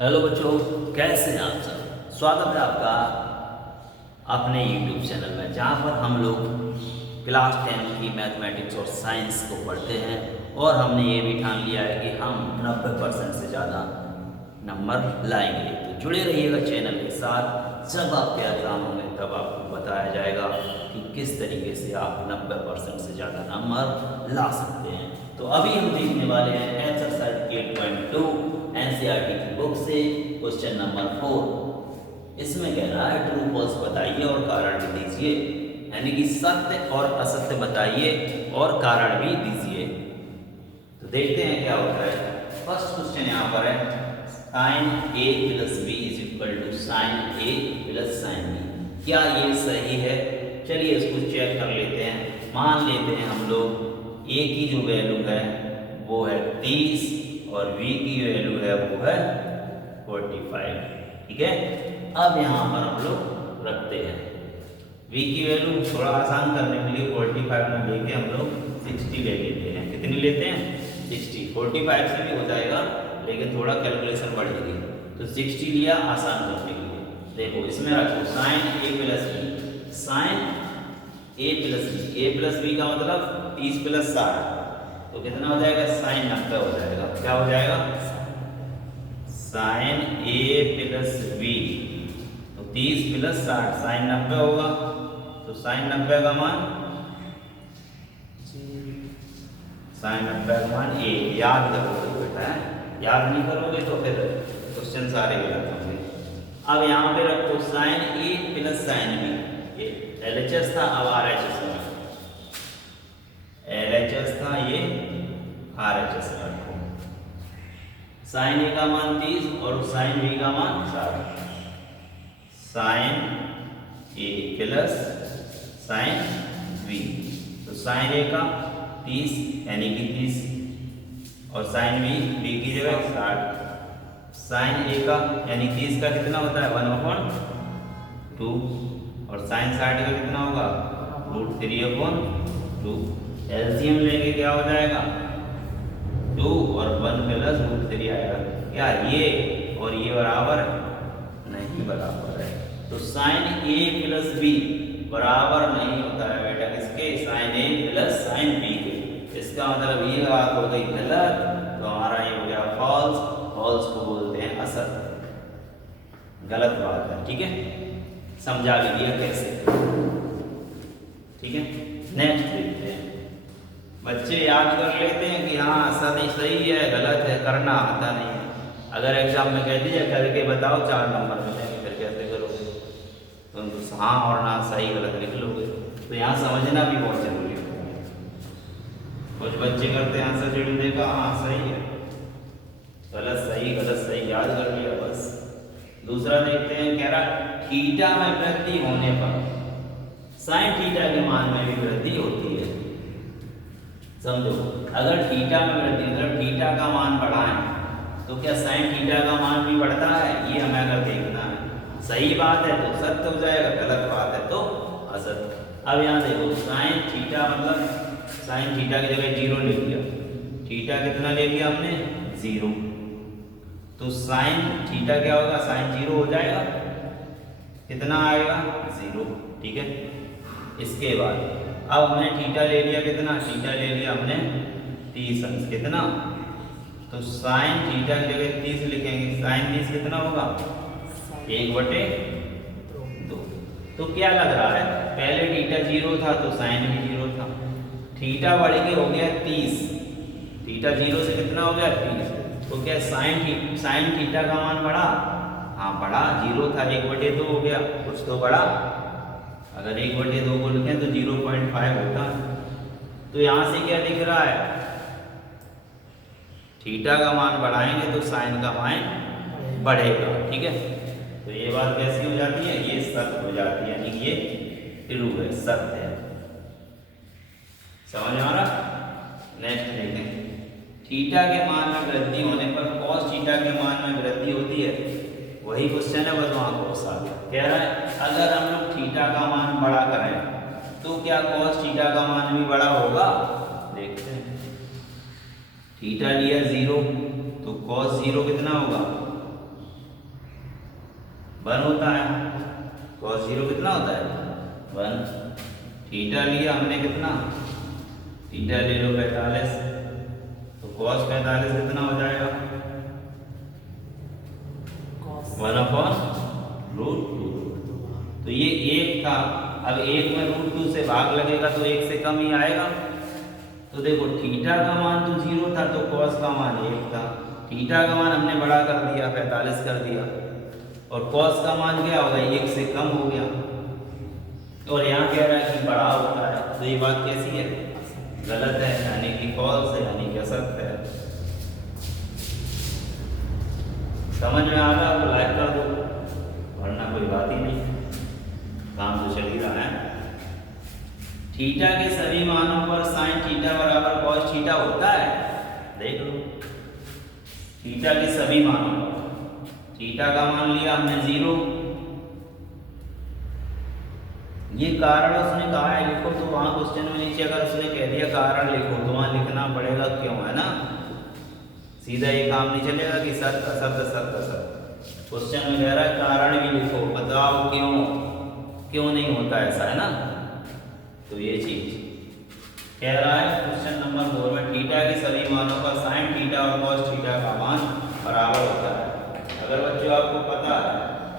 Hello बच्चों, कैसे हैं आप सब। स्वागत है आपका अपने YouTube चैनल में, जहाँ पर हम लोग क्लास 10 की मैथमेटिक्स और साइंस को पढ़ते हैं। और हमने ये भी ठान लिया है कि हम 90% से ज़्यादा नंबर लाएंगे। तो जुड़े रहिएगा चैनल के साथ। जब आपके एग्ज़ाम होंगे तब आपको बताया जाएगा कि किस तरीके से आप 90% से ज़्यादा नंबर ला सकते हैं। तो अभी हम देखने वाले हैं एक्सरसाइज 8.2 NCERT की बुक से क्वेश्चन नंबर 4। इसमें कह रहा है ट्रू फॉल्स बताइए और कारण भी दीजिए, यानी कि सत्य और असत्य बताइए और कारण भी दीजिए। तो देखते हैं क्या होता है। फर्स्ट क्वेश्चन यहाँ पर है sine A plus B is equal to sine A plus sine B. क्या ये सही है? चलिए इसको चेक कर लेते हैं। मान लेते हैं हम लोग ए की जो वैल्यू है वो है 30 और v की वैल्यू है वो है 45। ठीक है, अब यहाँ पर हम लोग रखते हैं v की वैल्यू थोड़ा आसान करने के लिए 45 में लेके हम लोग 60 ले लेते हैं। कितनी लेते हैं? 60। 45 से भी हो जाएगा लेकिन थोड़ा कैलकुलेशन बढ़ेगी, तो 60 लिया आसान करने के लिए। देखो इसमें रखो sign A plus B. Sign A plus B, A plus B का मतलब 30 प्लस 60, तो कितना हो जाएगा? साइन 90 हो जाएगा। क्या हो जाएगा? साइन ए प्लस बी, तो 30 प्लस 60 साइन 90 होगा। तो साइन 90 का मान, साइन 90 का मान ए। याद करोगे बेटा, याद नहीं करोगे तो फिर क्वेश्चन सारे गलत होंगे। अब यहाँ पे रखो sign A plus sine B. ये LHS था, अब RHS में LHS था, ये RHS में रखो। साइन ए का मान 30 और साइन बी का मान 60। Sign A plus sine B, तो साइन ए का 30 यानी कि 30 और साइन बी की जगह 60। साइन ए का यानी 30 का कितना होता है? 1/2 और साइन 60 का कितना होगा? √3/2। एलसीएम लेंगे क्या हो जाएगा? 2 और 1 प्लस √3 आएगा। क्या ये और ये बराबर नहीं? बराबर है। तो साइन ए प्लस बी बराबर नहीं होता है बेटा किसके? Sign A plus sine B के। इसका मतलब ये बात हो गई गलत, तो हमारा ये हो गया फॉल्स। फॉल्स को बोलते हैं असत्य, गलत बात है। ठीक है, समझा भी दिया कैसे। ठीक है, नेक्स्ट देखते हैं। बच्चे याद कर लेते हैं कि हाँ सही है गलत है, करना आता नहीं है। अगर एग्जाम में कह दिया करके बताओ 4 नंबर मिलेंगे, फिर कैसे करोगे? तो हाँ और ना सही गलत लिख लोगे। तो यहाँ समझना भी बहुत जरूरी है। कुछ बच्चे करते हैं आंसर शीट देखा, हाँ सही है, गलत सही गलत सही याद कर लिया बस। दूसरा देखते हैं, कह रहा थीटा में वृद्धि होने पर साइन थीटा के मान में भी वृद्धि होती है। समझो, अगर थीटा में वृद्धि मतलब थीटा का मान बढ़ा है तो क्या साइन थीटा का मान भी बढ़ता है? ये हमें अगर देखना है। सही बात है तो सत्य हो जाएगा, गलत बात है तो असत्य। अब यहाँ देखो साइन थीटा मतलब साइन थीटा की जगह 0 ले लिया। थीटा कितना ले लिया हमने? 0। तो साइन थीटा क्या होगा? साइन 0 हो जाएगा। कितना आएगा? 0। ठीक है, इसके बाद अब हमने थीटा ले लिया। कितना थीटा ले लिया हमने? 30 अंश। कितना? तो साइन थीटा की जगह 30 लिखेंगे। साइन 30 कितना होगा? 1/2। तो क्या लग रहा है? पहले थीटा 0 था तो साइन भी 0 था। थीटा बढ़ के हो गया 30। थीटा 0 से कितना हो गया? 30। तो क्या साइन थीटा का मान बढ़ा? हाँ बढ़ा। 0 था 1/2 हो गया, कुछ तो बढ़ा। अगर 1/2 को लिखें तो 0.5 होता है। तो यहाँ से क्या दिख रहा है? थीटा का मान बढ़ाएंगे तो साइन का मान बढ़ेगा। ठीक है, तो ये बात कैसी हो जाती है? ये सत्य हो जाती है, यानी कि ये ट्रू है, सत्य है। समझ आ रहा? नेक्स्ट देखें, थीटा के मान में वृद्धि होने पर कॉस थीटा के मान में वृद्धि होती है। वही क्वेश्चन है, बस वहाँ कॉस आ गया। कह रहा है अगर हम लोग थीटा का मान बड़ा करें तो क्या कॉस थीटा का मान भी बड़ा होगा? देखते हैं। थीटा लिया 0 तो कॉस 0 कितना होगा? 1 होता है। cos 0 कितना होता है 1। थीटा लिया हमने कितना, थीटा ले लो 45, तो cos 45 कितना हो जाएगा 1/√2। तो ये 1 था, अब 1 में √2 से भाग लगेगा तो 1 से कम ही आएगा। तो देखो थीटा का मान तो 0 था, तो cos का मान 1 था। थीटा का मान हमने बड़ा कर दिया 45 कर दिया, और cos का मान क्या होगा 1 से कम हो गया, और यहाँ कह रहा है कि बड़ा होता है। तो ये बात कैसी है, गलत है, यानी कि फॉल्स है, यानी कि असत्य है। समझ में आ रहा है तो लाइक कर दो, वरना कोई बात ही नहीं, काम तो चल ही रहा है। थीटा के सभी मानों पर साइन थीटा बराबर कॉस थीटा होता है। देख लो थीटा के सभी मानों पर, थीटा का मान लिया हमने 0, ये कारण उसने कहा है लिखो, तो वहां क्वेश्चन में नीचे अगर उसने कह दिया कारण लिखो तो वहां लिखना पड़ेगा क्यों, है ना। सीधा ये काम नहीं चलेगा कि सत्य असत्य सत्य असत्य। क्वेश्चन में कह रहा है कारण भी लिखो, बताओ क्यों नहीं होता ऐसा, है ना। तो ये चीज कह रहा है क्वेश्चन नंबर 4 में थीटा के सभी मानों पर साइन थीटा और कॉस थीटा का मान बराबर होता है। अगर बच्चों आपको पता है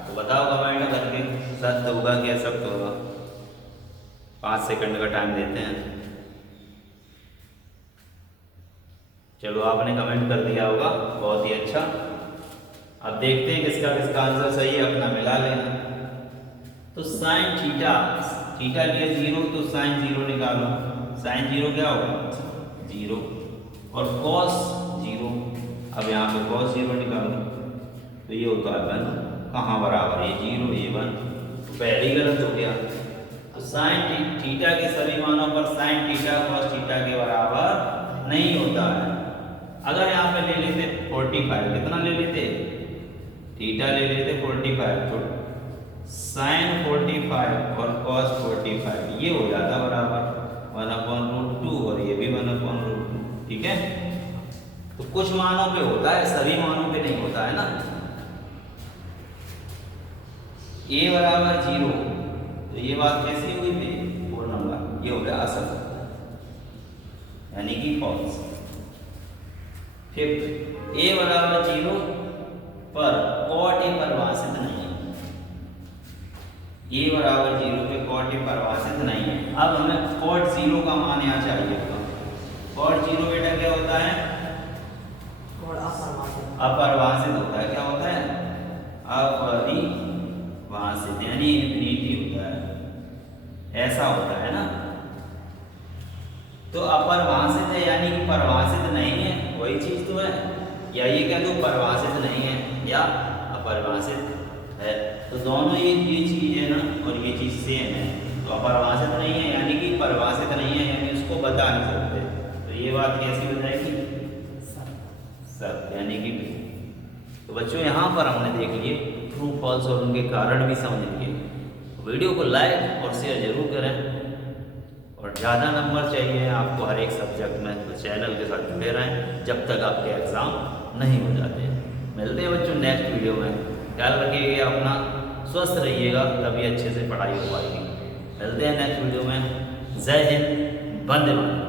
तो बताओ कमेंट करके, सत्य होगा कि असत्य होगा। 5 सेकंड का टाइम देते हैं। चलो आपने कमेंट कर दिया होगा, बहुत ही अच्छा। अब देखते हैं किसका आंसर सही है, अपना मिला लेना। तो साइन थीटा, थीटा लिए 0 तो साइन 0 निकालो, साइन 0 क्या होगा 0, और कॉस 0, अब यहाँ पे कॉस 0 निकालो तो ये होता है 1, कहाँ बराबर, ये 0 ये 1, तो पहले ही गलत हो गया। तो साइन थीटा के सभी मानों पर साइन थीटा कॉस थीटा के बराबर नहीं होता है। अगर यहाँ पे ले लेते 45, कितना ले लेते, थीटा ले लेते 45, तो साइन 45 और कॉस 45 ये हो जाता बराबर 1/√2, और ये भी 1/√2, ठीक है। तो कुछ मानों पे होता है, सभी मानों पे नहीं होता है ना। a बराबर 0, तो ये बात कैसी हुई थी, फोर नंबर, ये हो गया असत्य, यानी कि फॉल्स। फिफ्थ, a बराबर 0 पर cot a परिभाषित नहीं है, a बराबर 0 पे cot a परिभाषित नहीं है। अब हमें cot 0 का मान यहाँ चाहिए होगा। cot 0 बेटा क्या होता है, अपरिभाषित होता है। क्या होता है, अपरिभाषित, यानी इन्फिनिटी होता है, ऐसा होता है ना। तो अपरिभाषित है यानी कि परिभाषित नहीं है, वही चीज तो है, या ये कह दो परिभाषित नहीं है या अपरिभाषित है, तो दोनों ये चीज है ना, और ये चीज सेम है। तो अपरिभाषित नहीं है यानी कि परिभाषित नहीं है, यानी उसको बता नहीं सकते। तो ये बात कैसी बताएगी, सत्य, यानी कि। तो बच्चों यहाँ पर हमने देख लिए ट्रू फॉल्स और उनके कारण भी समझ लिए। वीडियो को लाइक और शेयर जरूर करें, और ज़्यादा नंबर चाहिए आपको हर एक सब्जेक्ट में, तो चैनल के साथ जुड़े रहें जब तक आपके एग्ज़ाम नहीं हो जाते। मिलते हैं बच्चों नेक्स्ट वीडियो में, ख्याल रखिएगा अपना, स्वस्थ रहिएगा, तभी अच्छे से पढ़ाई हो पाएगी। मिलते हैं नेक्स्ट वीडियो में। जय हिंद, वंदे मातरम।